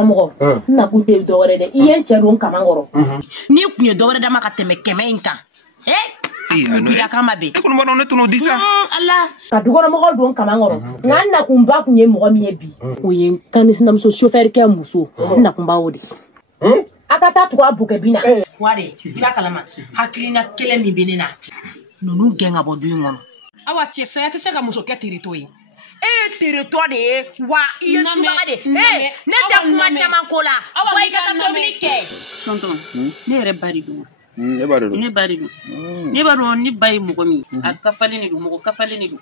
Amogo, na kute dore de iye cheron kamangoro. Ni kunye dore da makateme kemenka. Ya kama be. E kuno no tuno disa. Allah. Ka dugo mo ko don kamangoro. Nganna kumba kunye mo mi ebi. Oyen kanisina mso chauffeur ke muso. Na kumba wodi. Akata to abuke bina. Wade, iba kalama. Hakilina kele mi binina. Nunu genga bodu ngono. Awa chese ya tese ka muso ke territoire. Territoire de wa iye subaga de. Nete kuma chama kola. Wa ikata toblike. Tonton, ne re bari do. Ne bari do. Ne bari do. Ne baro ni bayi mugomi. Akafale ni do, mugo kafale ni do.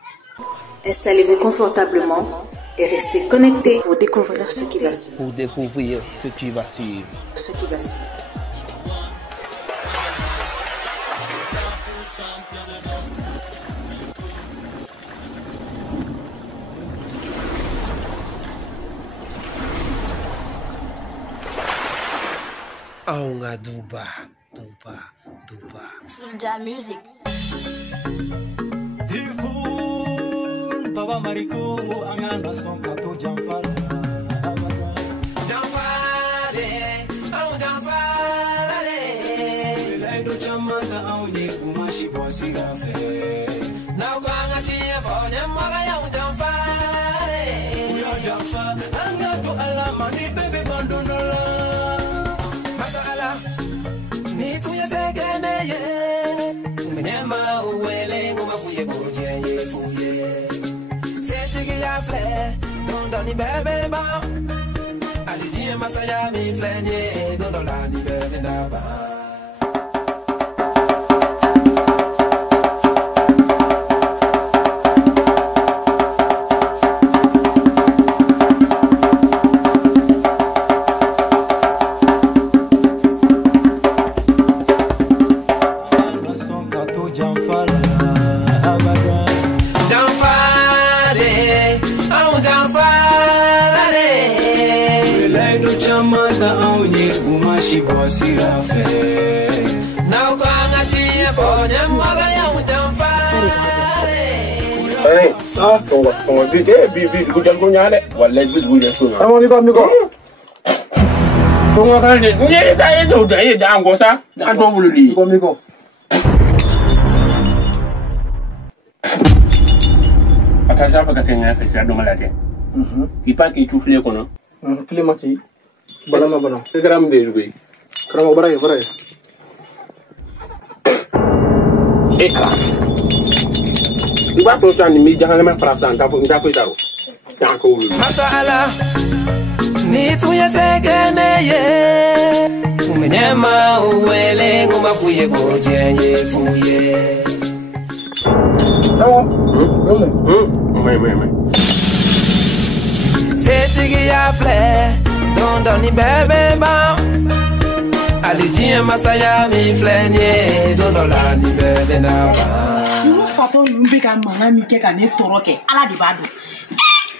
Installez-vous confortablement et restez connectés pour découvrir ce qui va suivre. Pour découvrir ce qui va suivre. Ce qui va suivre. Aunga duba. Soulja Music. Tifun Baba Mariko angana son kato jamfala. Jamfale, au jamfale. Laido chamata au ne kumashi bosi gafe. Na kwanga tie fone maga ya jamfale. Uyo jamfa angato alama ni bebe bandonola. Masala ni tuya segeneye. Menyama uwele ngoma fuye goje ye fuye. Setigi ya fle, don ni bebe ba. Alijie masaya mi flenye, don la ni bebe na ba. Masala ni tuya segeneye. Umenyema uwele ngoma fuye goje ye fuye. Setigi ya fle, don ni bebe ba. Alijie masaya mi flenye, don la ni bebe na ba. Nous fatons nous beka manami ke ka ne toroke ala di bado.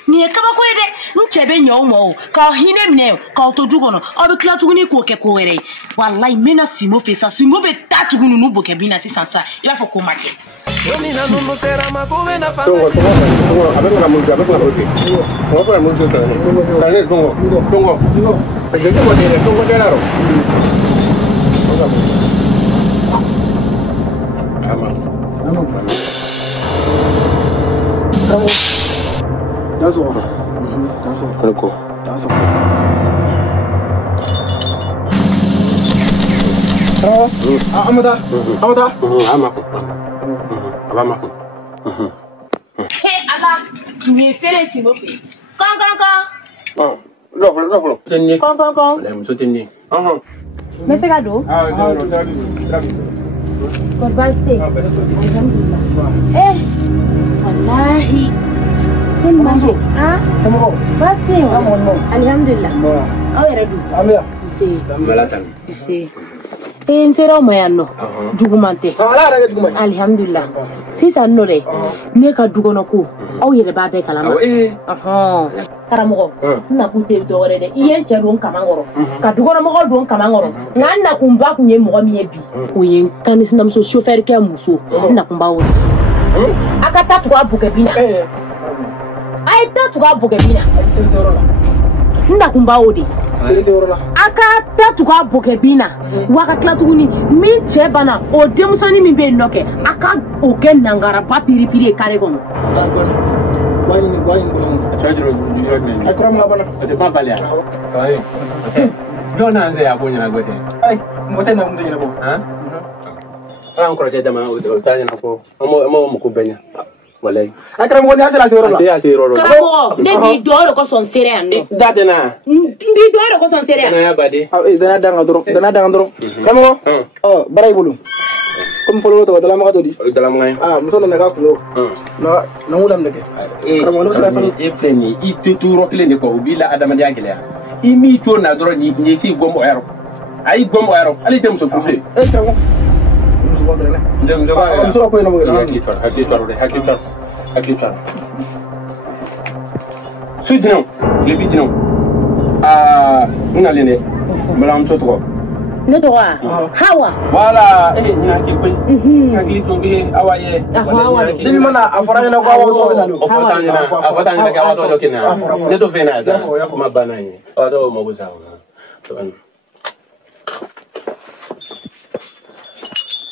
Ni e kaba ko ede nchebe nyomo ka hine mne ka to dugono obi klatuguni ko ke ko were wallahi mena simo fesa simo be tatugunu no boke bina si sansa iba fo ko make domina no será magobe na fa That's all. That's all. Cool. That's all. Amada. Hey Allah, mi sere simo fe. Kon. Oh, no. Tenni. Kon. Le muso tenni. Me se gado? God birthday. Alhamdulillah. Wallahi. Majo. Samo. Birthday. Alhamdulillah. Oh, ya redu. Amia. Si. Malatan. Si. Nsero moyanno. Dugumante. Ala raga dugumante. Alhamdulillah. Sisa nore. Ne ka dugono ko. Aw yere ba be kalama. Karamogo. Na kunte dore de. Iye cheron kamangoro. Ka dugono mo don kamangoro. Nganna kumba kunye mo mi ebi. Oyen kanisina mso chauffeur ke muso. Na kumba wo. Akata to abuke bina. Ai ta to abuke bina. Nda kumba wo de. aka ta tuka boke bina waka kila tuguni min cɛ bana o denmusoni min be nɔkɛ aka o kɛ nangara ba piripiri kare kono Dona nze ya bonya ngote. Ai, ngote na mtu nyinabo. Ha? Ran ko rete dama o tanya na ko. Amo mo ko benya. Walai. Akram ngoni asela sero la. Ya sero la. Karamo, ne bi do ko son sere an no. Date na. Bi do ko son sere an. Na ya bade. Dana danga doro. Karamo. Oh, barai bulu. Comme follow to dalam ka to di. Dalam ngai. Muso na ka kulo. Na ngulam deke. Karamo no sera fani. E pleni, I tuturo kleni ko bila adama dia kele. Imi to na doro ni ci gombo ero. Ai gombo ero. Ali tem so fuble. Karamo. Muso ko dele. Dem ba. Muso ko ina mo. Hakli. Sudino, le bitino. Ngalene. Malam to to. Ne to hawa. Wala ni hakli ko. Hakli to be awaye. Dimi mana afara na ko awo to na lo. Afatanya ka awo to kina. Ne to fena za. Ma banani. Awo mo gusa.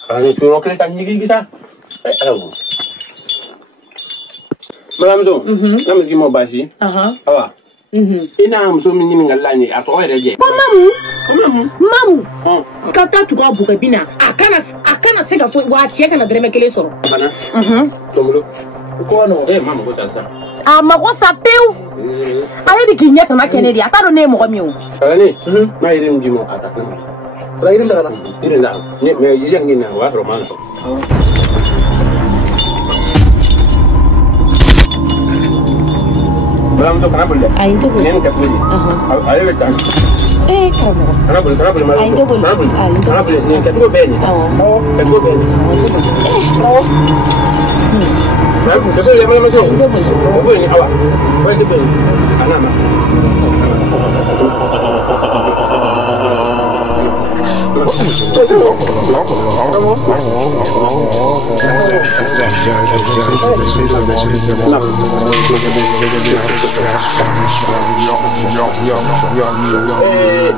Ani turo kle tan nyigi kita. Awo. Madame Zo, nam gi mo bashi. Awa. Ina am so min ni ngalani ato o reje. Mamu. Ka ta tuka buka bina. Akana se ka fo wa tie kana dreme kele soro. Bana. Tomulo. Ko no. Mamu ko sa. Mako sa peu. Ayi di kinyata na kenedi. Ataro ne mo mi o. Ani. Ma ire ngi mo ataka. Ra ire ndana. Ire na. Ni me yangi na wa romance. Madame to kana bulle. Ayi to bulle. Nen ka bulle. Ayi le tan. Karamo. Kana bulle ma. Ayi to bulle. Kana bulle ni ka to beni. Ka to beni. Ka bulle ma so. Ka bulle ni awa. Ka to beni. Anama.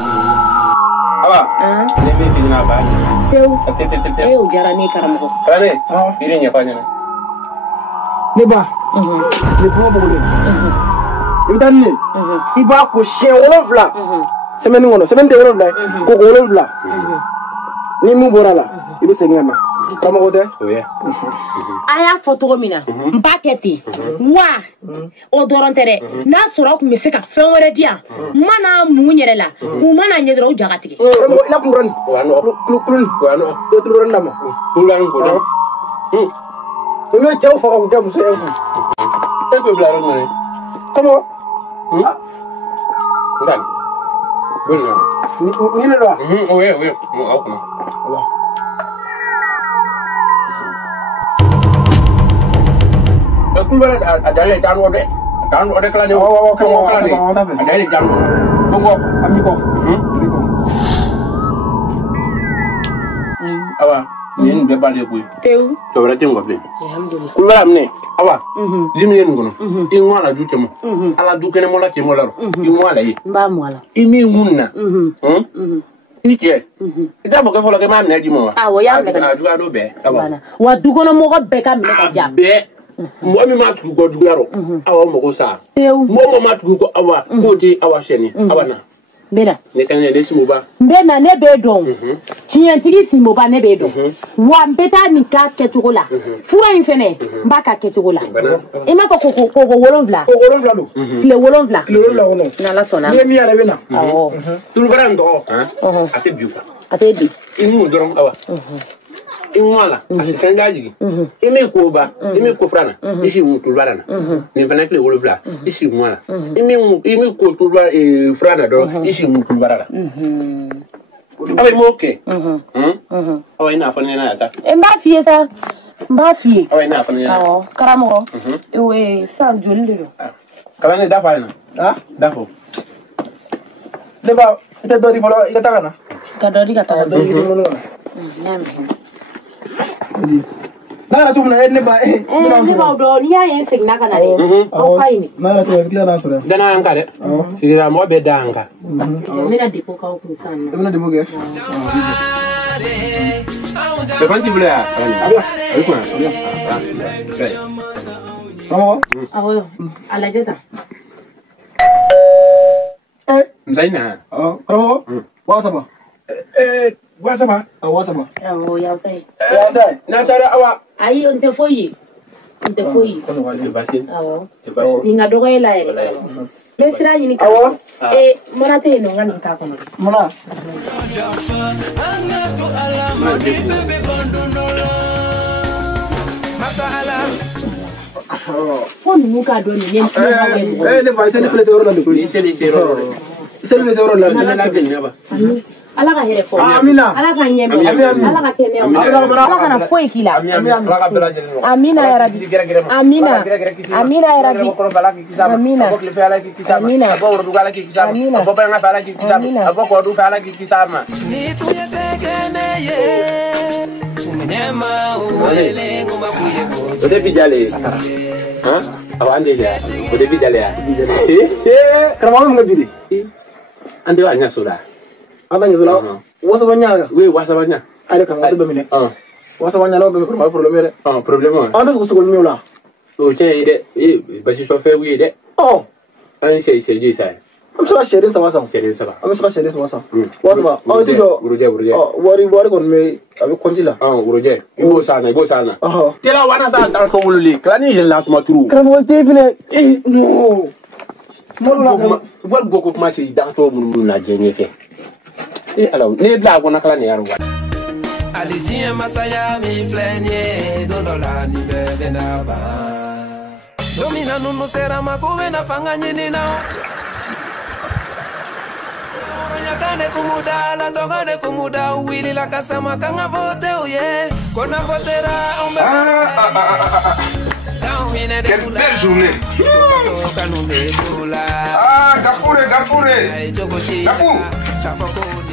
Awa, ne be bina ba. Teu jara ni karamo. Kare, irinya fanya na. Ne ba. Ne ko bo le. Idan ne. Iba ko she wolofla. Semaine ngono, semaine de wolofla. Ko wolofla. Ni mu borala. Ibe sengama. Kama ko de? Oye. Aya foto mina. Mbaketi. Wa. O dorontere. Na sura ku miseka fenwere dia. Mana mu nyere la. U mana nyedro o jagatigi. La kuran. Wano. Wano. Do turan nama. Tulan ko do. Yo chau fa ko jamu se ko. E ko blaro ngone. Kama. Ndan. Bulna. Ni ne do. Oye. Mo akuna. Allah. Kulbara adale tan ode kala ni kala ni adale jam bongo amiko awa ni be bale ko Teu. to rete ngoble Alhamdulillah. kulbara amne awa jimi en ngono i ngwala du temo ala du kene mo la temo laro i ngwala yi Mba mwala. imi munna ike ita bo ke folo ke mamne di mo Awo ya me na du ado be awa wa dugono mo ko beka mi ka ja. be mo mi ma tu go du laro awa mo ko sa Teu. mo ma tu go awa ko ti awa sheni awa na Bena. ne kan ne simu ba Bena ne be don. Tientigi simo ba ne be don. Wa mbeta ni ka ketugo la. Fura infene mba ka ketugo la. E ma ko wolonvla. ko wolofla do. Le wolonvla. Le wolofla wono. Na la sona. Ni mi ala bena. Oh. tulbara ndo ate biuka Atedi. imu doron awa inwala asitenda jigi imi ko ba imi ko frana isi mu tulbara na ni fana kle wolofla isi mwala imi ko tulbara frana do isi mu tulbara la awa mo ke awa ina fana na ata Mba fie sa. Mba fie. awa ina fana na Oh, karamo. Ewe san jolli do. kala ne dafa na dafo Ne ba ite do di folo ite tagana. Kadori ka ta. Do di mono. Nyame. Na la tumna ne ba Ni ba do ni ya yen signa kana de. O kai ni. Na la tu kila na sura. dana anka de sigira mo be danka Mira de poca o kusana. Mira de poca. C'est quand tu voulais. Comment? Ah ouais. À la jeta. Zaina. Ah, comment? Wasaba. Wasaba. Ah, wasaba. Ah, oh, ya tai. Ya tai. Na tara awa. Aí on te foi. On te foi. Ah, oh. Ninga dogo ela ela. Mesra yini ka. Mana te no ngani ka kono. Mana. Fon nuka do ni nem. Ne vai ser fele zero la de ko. Sele zero. Sele zero la de. Ala ka here fo. Amina. Ala ka nyeme. Ala ka kene. Ala ka na foi kila. Amina ya rabbi. Amina. Amina ya rabbi. Amina. Amina. Abo rugala ki kisama. Abo banga fala ki kisama. Abo ko du fala ki kisama. Ni tu ya segene ye. Umenyema uwele ngumakuye ko. Ode bijale. Hein? Awande ya. Ode bijale ya. Kama mo ngabidi. Ande wa nya soda. Abang Zula, wasa banyak. Oui, wasa banyak. Ada kan ada bemine. Wasa banyak lo bemine problem ada. Problem. Anda suka suka mula. Oh, tiens, basi chauffeur oui de. Oh. An c'est du ça. Am suka share sama sama. Share sama. Am suka share sama sama. Wasa ba. Oh, tu do. Uruje. Oh, wari kon me abi konjila. Uruje. Ibo sana. Oh. Tela wana sa dan ko wululi. Klani je la suma turu. Kan mo te fine. No. Mo la go kuma si dan to mun na je ne fe. Alors, ne bla ko nakala ne yaro wa. Alijia masaya mi flenye dolola ni bebe na ba. Domina nunu sera makube na fanganye nina. Nyakane kumuda la togane kumuda wili la kasama kanga vote uye. Kona votera umbe. Quelle belle journée. Gafoure.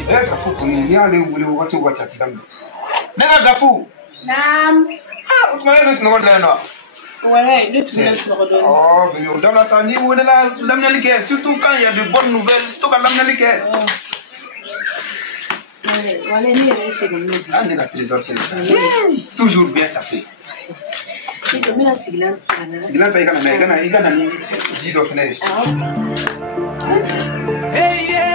Gafu kuni ni ale wuli wakati watati lambe. Nanga Gafu. Naam. Ukmale bes no godla no. Ouais, le tu me laisses le redonner. Oh, mais on donne la sandi ou la lamnalike, surtout quand il y a de bonnes nouvelles, to ka lamnalike. Voilà, ni c'est comme nous. Ah, nega trésor fait. Toujours bien ça fait. Je me la siglan. Siglan ta igana ni jido fene. Hey yeah.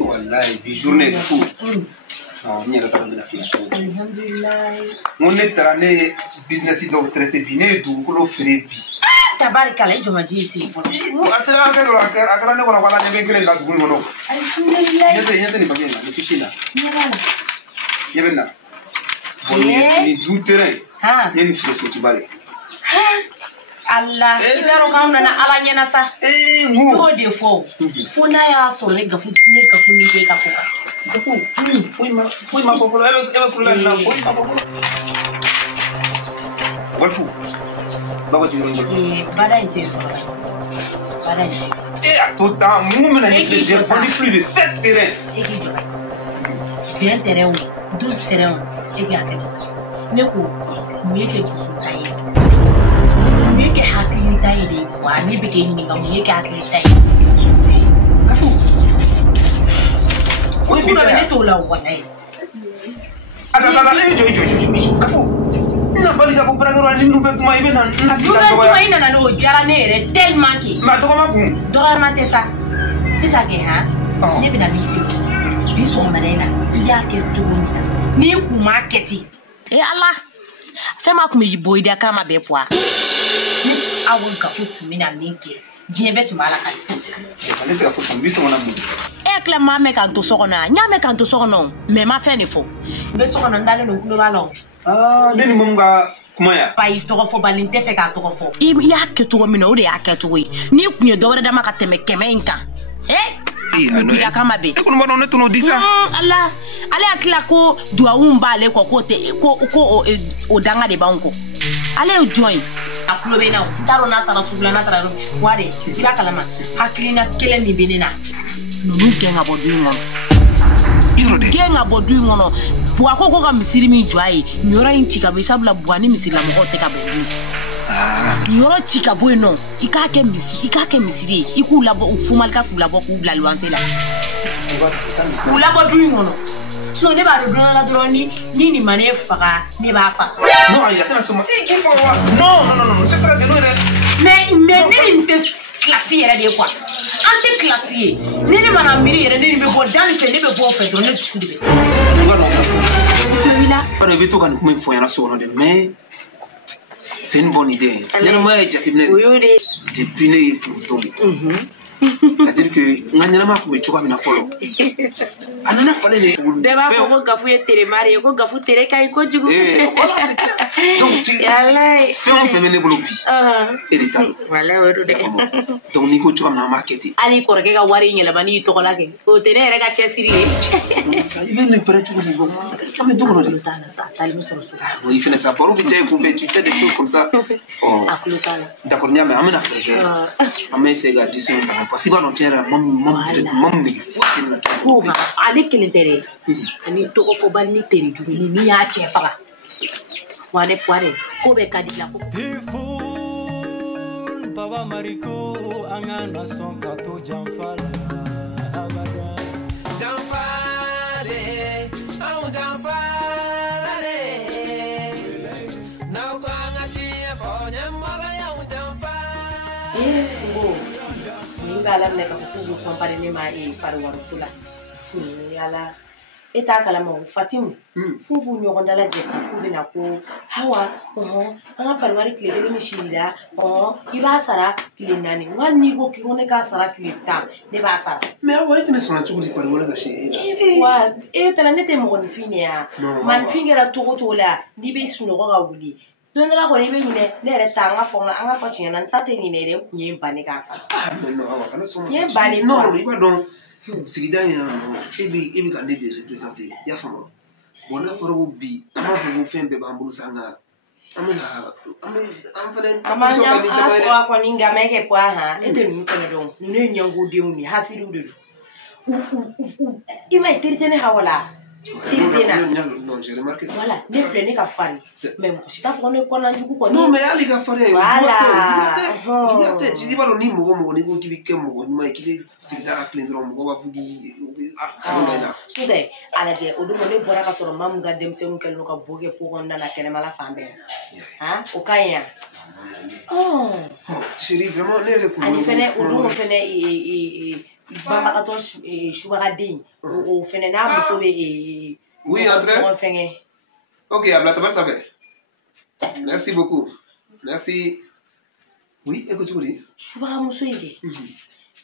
Wallahi journée de fou. Non, il y a la table de la fiche. Mon éternel business do traité bien tout ko ferebi. Tabarikala ijo maji ici. Mu asira ka do akara ne wala ne ngere la tugu mono. Alhamdulillah. Yete ni bagena ni fishina. Yebena. Ni du terrain. Ha. Ni fiche tu bale. Allah idaro kauna na ala nyana sa mu de fo funa ya so le gafu ni ke ka foka gafu fui ma popolo ebe kula na fui ma popolo golfu bago ti ngi bada inte so bada à tout temps mu mena ni j'ai vendu plus de 7 terrains et terrain 12 terrains et ga ka ne ko mu yake kusu tayi Mike hakili tai de kwa ni beke ni ga mike hakili tai. Gafu. Wo bi na to la wallahi. Ada jo. Gafu. Na bali ga ko bragaro ni ndu kuma ibe na nasi la to. Kuma ina na no jara ne re tellement que. Ma to ma bu. Dora ma te sa. C'est ça que ha. Ni bi na bi fi. Bi so manena. Ya ke tugun. Ni kuma keti. Allah. Fais-moi comme je bois de kama be poa. Awon ka futu mina ninke. Diebe tu mala kan. Ale te ka futu biso mona mu. Ekle ma me kan to sokona. Nya me kan to sokono. Me ma fe ni fo. Be sokono ndale no kulo balo. Ah, ni mum ga kuma ya. Pa to ko fo balinte fe ka to ko fo. Ya ke to mina o de ya ke to wi. Ni kunye do wore da maka teme kemenka. Ya kama be. Ko no no to disa. Allah. Ale akila ko duawumba ale ko o danga de banko. Ale join. Akulo be na. Taro na tara subla na tara ware. Ira kalama. Hakilina kele ni benena. Nunu kenga bodu ngono. Yorode. Kenga bodu ngono. Bua ko ka misiri mi joai. Nyora inchika be sabla buani misiri la mo te ka bodu. Yoro chika bueno ikake misiri ikula bo ufuma lika kula bo kubla lwansela kula bo duimono so ne ba do na droni nini mane faka ne ba fa No, ya kana soma. No. Tesa de no era. mais nini te classier era de quoi ante classier nini mana miri era nini be bo dan fe ne be bo fe do ne tsude Para vito kan kuma info yana so no de mais c'est une bonne idée. Depuis les photos. C'est-à-dire que nganyana ma ko choka mina follow. Anana fallait les Beba ko gafu ye tere mari ko gafu tere kai ko jugu. Voilà c'est. Donc tu fais on peut mener bolobi. Et l'état. Voilà wadu de. Donc ni ko choka na marketing. Ali ko reke ga wari ngela bani to kola ke. O tere re ga chesiri. Il vient de prendre tout le monde. Comme donc on dit. Il fait ça pour tu fais des choses comme ça. Oh. D'accord, mais amena frère. Amena c'est ga disons parce que non tiens mam ni fuki na to ali kele tere ani to ko fo bal ni tere jugu ni ya che fara wane poare ko be kadila ko tifun baba mariko angana son kato jamfala abada jamfale au jamfale now ko angati fo nyamaga ya jamfale ala ne ka ko compare ne ma e par waru tula ni ala eta kala mo Fatim fu bu nyogo ndala jesa ku dina ko hawa anga par wari kile dele mishila iba sara kile nani ngani ko ki ngone ka sara kile ta ne ba sara mais awa ifine sona chuko par wala ga she wa tala nete mo ni fine ya man fingera to la ni be suno ga wuli don la ko ni be nyine ne re ta anga fo chinya nan tate ni ne re kunye bane ka sara non awa kana sona ye bane non iba don sigidanya ebi ka ne de représenter ya fama bona faro bi ama fo fembe ba mbulu sanga amena amanya ko ninga meke kwa ha ete ni ko ne don ne nyango de uni hasiru de ima itertene hawala non j'ai remarqué ça voilà ne plein ka fari même si ta fo ne ko na njuku ko non mais ali ka fari voilà tu dis pas ni mo ni ko kibi kem mo ni kibi sigida klendro mo ba fudi sude ala je odu mo ne bora ka soro mam ga dem se mu kel no ka boge po gonda na kene mala fambe o kaya chérie vraiment ne recommande ani fene odu mo fene bamba ka to shubaga din o fene na mo so be oui André OK habla tabar sabe merci beaucoup merci oui écoute tu dis shubaga mo so yige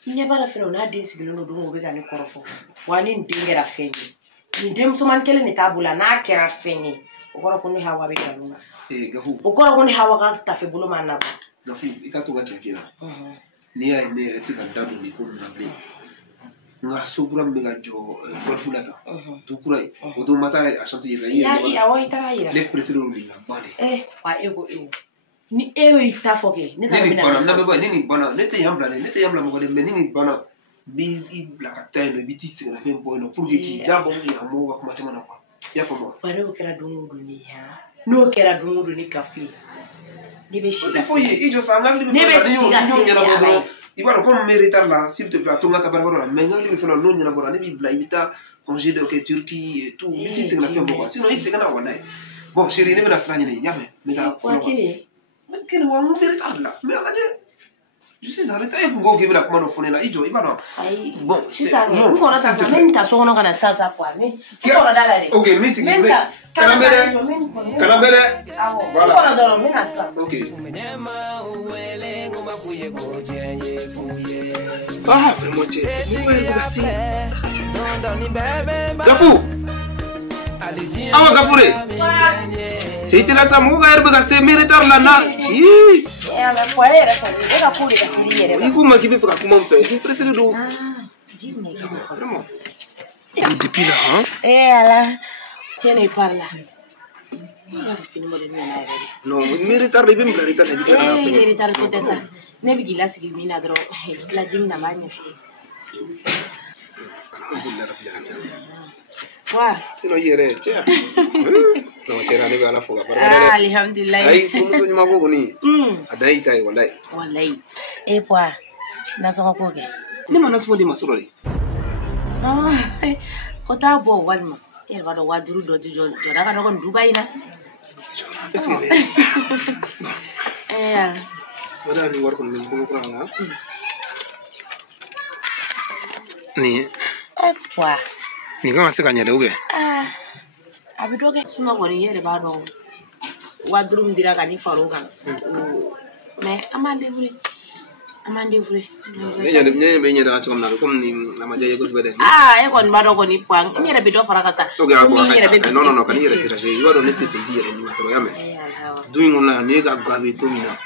ni bala fene na de sigilo no do mo be ga ni korofo wani ndingera fene ni dem so man kele ni tabula na kera fene o koro ko ni hawa be ga nuna gafu o koro ko ni hawa ga tafe bulo manna ba gafu ikato ga chekira ni ya ne etika ndamu ni ko na ble nga sobura mbega jo golfulata dukurai odo mata ashanti ya awo itara ira le presero linga bale wa ego ni ewe itafoke ni ta bina na beba nini bana nete yambla mo gole menini bana bi blaka tayno bi tisi na fem bono pour ki dabo ya mo wa kuma tama na kwa ya famo bana o kera dungu dunia no kera dungu duni kafi ni be shi te foye ijo sanga ni be shi ibaro comme méritar là s'il te plaît tonga tabarako la mais ngali fela non nyana bora ni bi bla ibita congé de Turquie et tout biti c'est na fait bon sinon il c'est kana wala bon chérie ni mena stranye ni yame meta quoi kile mais quel wa mo méritar là mais akaje je sais arrêter ngo give la comment phone là ijo ibano bon si ça ngo na ça même ta so no kana sasa kwa mais ko na dala le OK mais c'est Canambere voilà OK ah vraiment tu Gafu awa Gafure c'est là ça mo ga herbe ga se méritar la na ti la fuera era Gafure ga filiere iku ma kibi fuka kuma mfe du presere do Vraiment. Depuis là, hein? Eh, alors, tiens, il parle là. Non, mais retard, il me retard. Eh, retard, c'est ça. Ne me dis là, c'est qu'il m'y a drôle. La dîme n'a pas fait. Quoi? Sinon, il y aurait, tiens. Non, tiens, allez à la fois. Ah, alhamdulillah. Aïe, faut nous donner ma boboni. Adai, taille, wallahi. Wallahi. Et quoi? N'a pas quoi? Ne m'en as pas dit ma soeur. Ah, quand t'as beau, Walma. Elle va devoir dire d'autres jours. Je regarde dans Dubaï là. Est-ce que eh, voilà, nous voir comme nous pouvons là. Ni. Quoi? Ni comment c'est gagné de où? Ah, abidoke suma ko ni yere ba don. Wadrum dira ka ni faruka. Mais amande vrai. Ni da chom na comme ni na majaye ko sbede. Ah, e kon ba do ko ni pang. Ni yere bido faraka sa. No, kan yere tira je. Yo do neti fi yere ni matro yame. Doing on na ga gabe to mina.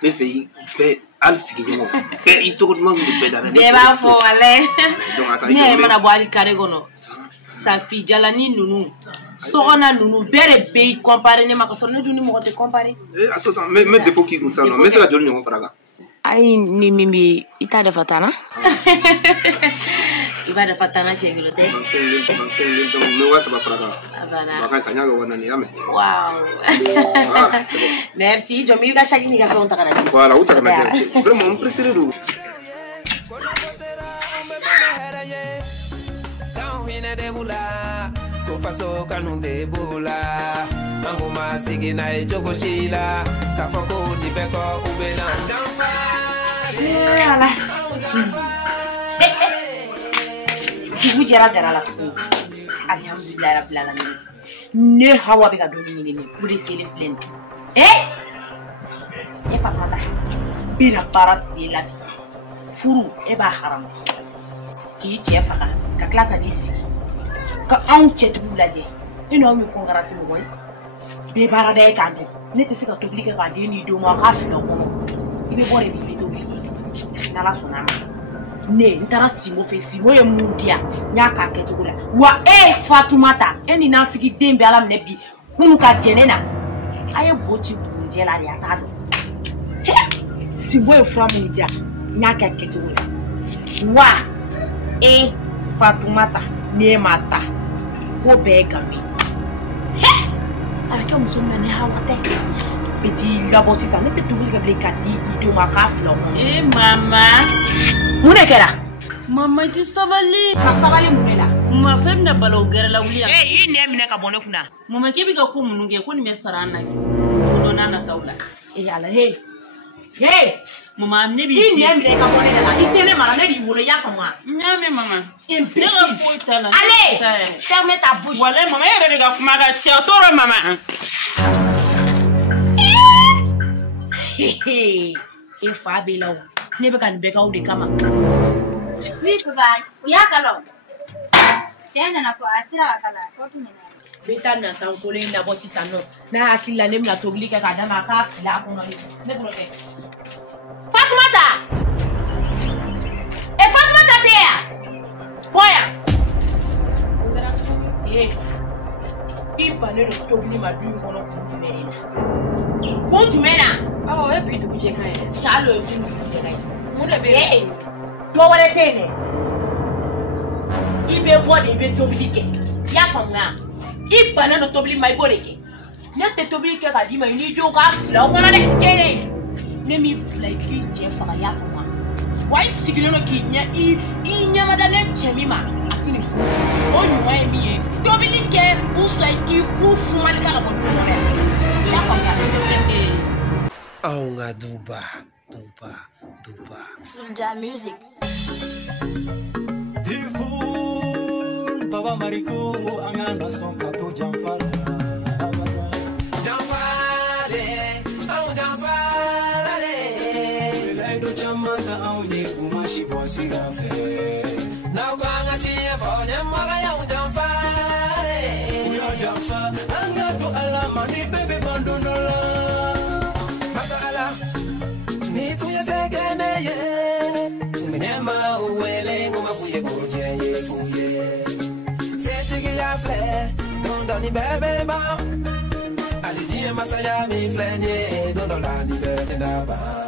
Be fe be al sigi mo. Be ito ko mo be da. Be ba fo wale. Ni e mana bo ali kare gono. Safi jalani nunu. Sogona nunu bere be comparer ne makaso ne duni mo te comparer. Eh, attends, mais depuis qui vous ça non, mais c'est la jolie on fera. Ay ni mimi ita da fatana. Iba da fatana shengilo te. Enseñe donc me wa saba fara. Abana. Ba kan sanya go wana ni ame. Wow. Merci, je me ga shaki ni ga fon takana. Voilà, uta kana je. Vraiment on précise do. Faso kanu de bula manguma sigina e jogo shila kafako di beko ubela jamfa ala ki jara la alhamdulillah rabbil alamin ne hawa be ga do ni ni puri sele flen e fa mata bina paras la furu e ba haram ki je fa ka kla ka disi ka an chet bulaje ino mi ko ngara simu boy be bara day ka mi ne te sika to blike ka de ni do mo ka fi no mo ibe bore bi to blike na la sona ne ntara simo fe simo ye mundia nya ka ke tugula wa Fatumata eni na fiki dembe ala mne bi hunu ka jenena aye boti bunje la ya ta do simo e fra mundia nya ka ke tugula wa Fatumata ne mata ko bega mi avec un somme ne hawate petit la bossi ça n'était tout le blikati de ma kaflo mama munekera mama ti sabali ka sabali munela ma fem na balo gere la wuya ne mine ka bone kuna mama ke biga ko mununge ko ni mesara nice ko na taula ala mama ne bi ne mine ka bone la itene mara ne di wolo ya famwa nyame mama imbécile allez ferme ta bouche wala mama yere de ga kuma ga che toro mama e fa belaw ne be kan be ka udi kama oui papa ya kalo tena na ko asira kala ko tunena beta na ta ko le na bosi sano na akila ne mna tobli ka da ma ka fila ko no ne troke Fatumata Fatumata dia boya ipa ne tobli ma du ko no ko tumena oh e bi to bi je kai talo e bi je kai mu de be do wale tene ibe body ibe tobli ke ya famna ipa ne tobli mai body ke ne te tobli ke ka di mai ni jo ka fla ko na de ke ne mi like je fa ya famna why sigino no ki nya i nya madane chemima atini fu onu wa mi e tobli ke uso ki ku fu mal kala ko ya famna Aunga duba. Sulja music. Tifun baba mariku angana son kato jamfala. Jamfale, au jamfale. Laido chamata au ni kumashi bosi gafe. Na kwanga chia fonya maga ya jamfale. Uya jamfa angato alama ni bebe bandonola. Ni tuya segene ye. Minema uwele ngoma fuye kuru. flè, don ni bebe ba. Ali dia masaya mi flè, don la ni bebe da ba.